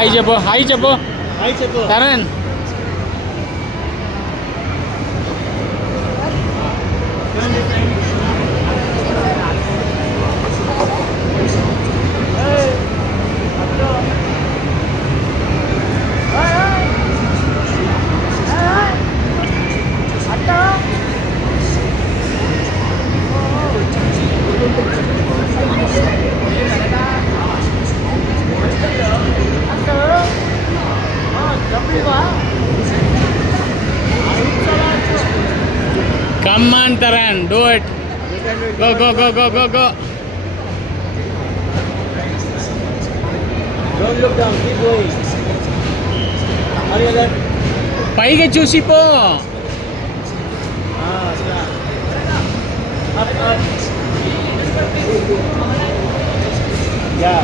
Hi చెప్పు, hi చెప్పు. Hi చెప్పు తరణ్. Come on, Taran, do it. Go, go, go, go, go, go. Don't look down, keep going. Hurry up. పైగా చూసి పో. Up, up. Yeah.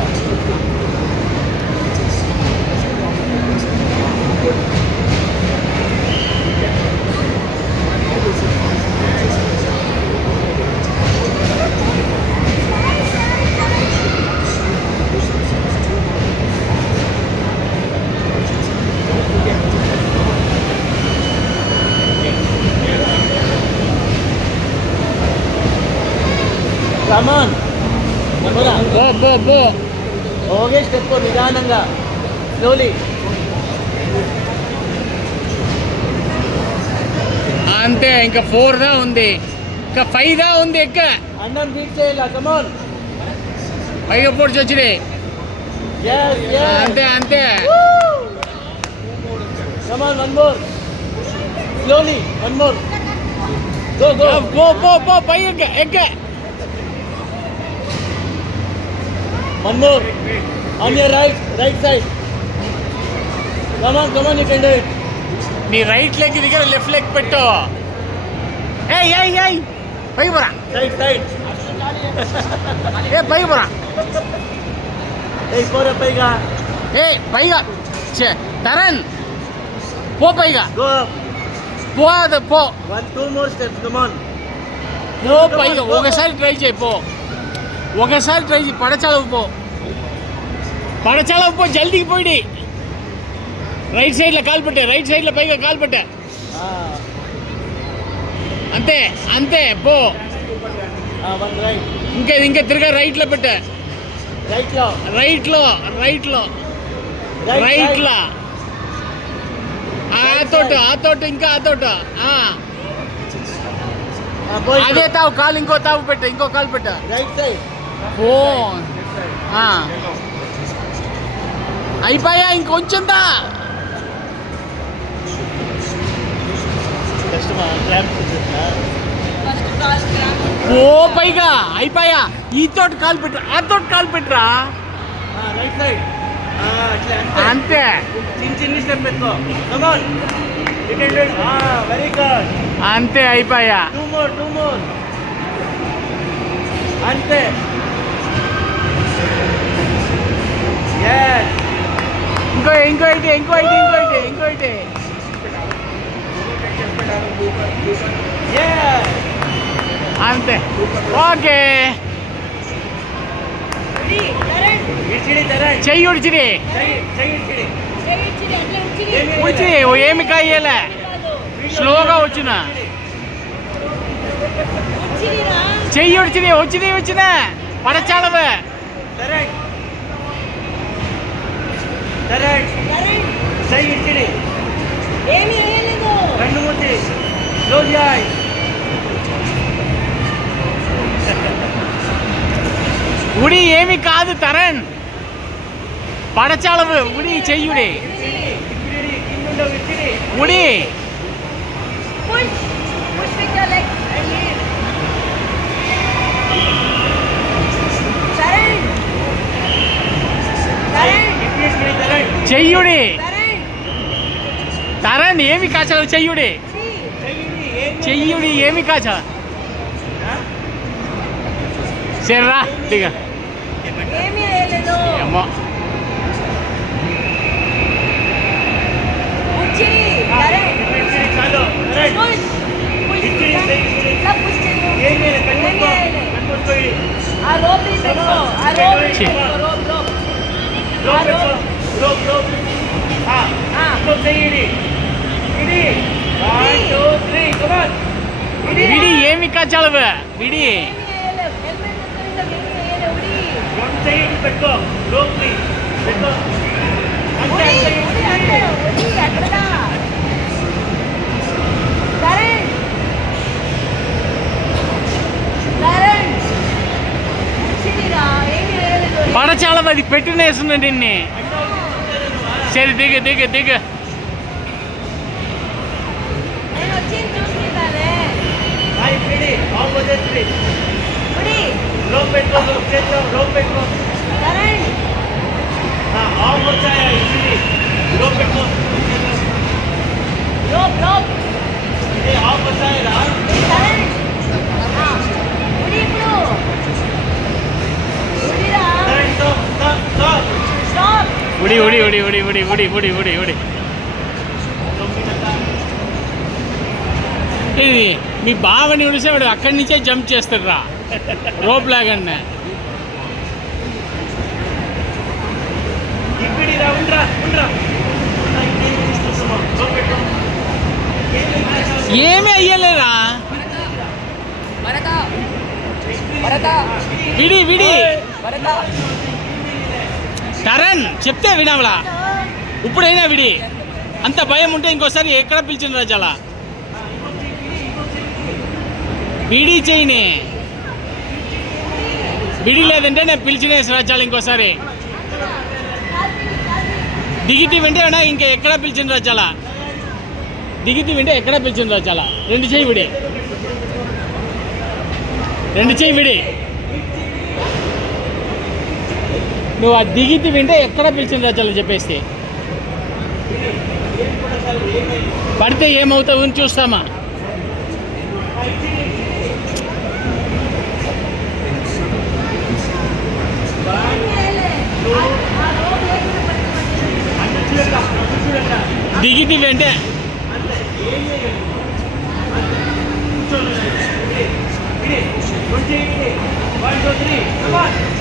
Come on. Go, go, go. Okay step నిదానంగా slowly. అంతే, ఇంకా 4 దా ఉంది, ఇంకా 5 దా ఉంది. ఎక్క అన్నం బీట్ చేయాల. కమాన్ పైగా పొడిచి వచ్చినాయి. అంతే అంతే. Come on one more slowly, one more. Go go పో పో పో పై ఎక్క ఎక్క. One more. On your right side. Come on, you can do it. నీ రైట్ లెగ్ దగ్గర లెఫ్ట్ లెగ్ పెట్టు. ఏయ్ ఏయ్ ఏయ్ పై పోరా. Side. ఏ పై పోరా. Hey, పోరా పైగా. ఏ పైగా. తరణ్ పో పైగా. Go up. పో. 2 more steps. Come on. పో పైగా. ఒకసారి ట్రై చేయి. పో ఒకసారి ట్రై చేయి. పడచాలవు పో జల్దీకి పోయి. రైట్ సైడ్లో కాలు పెట్టే, రైట్ సైడ్లో పైగా కాలు పెట్టే. అంతే అంతే పో. One right. ఇంకా తిరగా రైట్లో పెట్టే. రైట్లో ఆ తోట ఇంకా ఆ తోట. అదే తావు కాలు, ఇంకో తావు పెట్ట, ఇంకో కాలు పెట్ట. Right side. ఓ అయిపోయా, ఇంకొంచెం దా. ఓ పైగా అయిపోయా. ఈ తోట కాలు పెట్టరా, ఆ తోట కాలు పెట్టరా. Right side. అంతే. చిన్ని స్టెప్ పెట్టుకో. Come on. You can do it. Very good. అంతే అయిపోయా. 2 more. అంతే. Yes. ఇంకో ఇటు. Yeah. అంతే. ఓకే. చెయ్యి ఉడిచిడి. ఏమి కాయలే, స్లోగా వచ్చిన. చెయ్యి వచ్చిన పడచాలవే. రెండు మూతి క్లోజ్ యువర్ ఐస్. ఉడి ఏమి కాదు తరణ్, పడచాలవు. ఉడి చెయ్యుడి. ఉడి చెయ్యుడి. తరణ్ ఏమి కాచాలి. చెయ్యుడి ఏమి కాచాలి. సరేరా దిగా. అమ్మా Blow. Blow చెయ్యి ఇది 1 2 3 come on విడి ఏమి కచ్చాలవు విడి Blow చెయ్యి పెట్టుకో Blow please పెట్టుకో పడచాలవు అది పెట్టినేస్తున్నా నిన్ని సరే దిగ Right, ready. Opposite three. Rope పెట్టుకో చేత్తో rope పెట్టుకో ఆఫ్ వచ్చాయా ఇది rope పెట్టుకో ఏ ఆఫ్ వచ్చాయా stop ఉడి ఇది మీ బావని ఉడిసేవాడు అక్కడి నుంచే జంప్ చేస్తాడు రా రోప్ లాగన్నా ఇప్పుడు రా ఉండ్రా ఏమీ అయ్యలేరా విడి తరణ్ చెప్తే వినావలా ఇప్పుడైనా విడి అంత భయం ఉంటే ఇంకోసారి ఎక్కడ పిలిచిన రాజాలా విడి చేయని విడి లేదంటే నేను పిలిచిన రాజాలు ఇంకోసారి దిగితి వింటే ఇంకా ఎక్కడ పిలిచిన రాజాలా దిగితి వింటే ఎక్కడ పిలిచిన రాజాలా రెండు చేయి విడి నువ్వు ఆ దిగితి వింటే ఎక్కడ పిలిచిన రాజాలు చెప్పేసి పడితే ఏమవుతావు అని చూస్తామా దిగితి వెంటే One, two, three. Come on.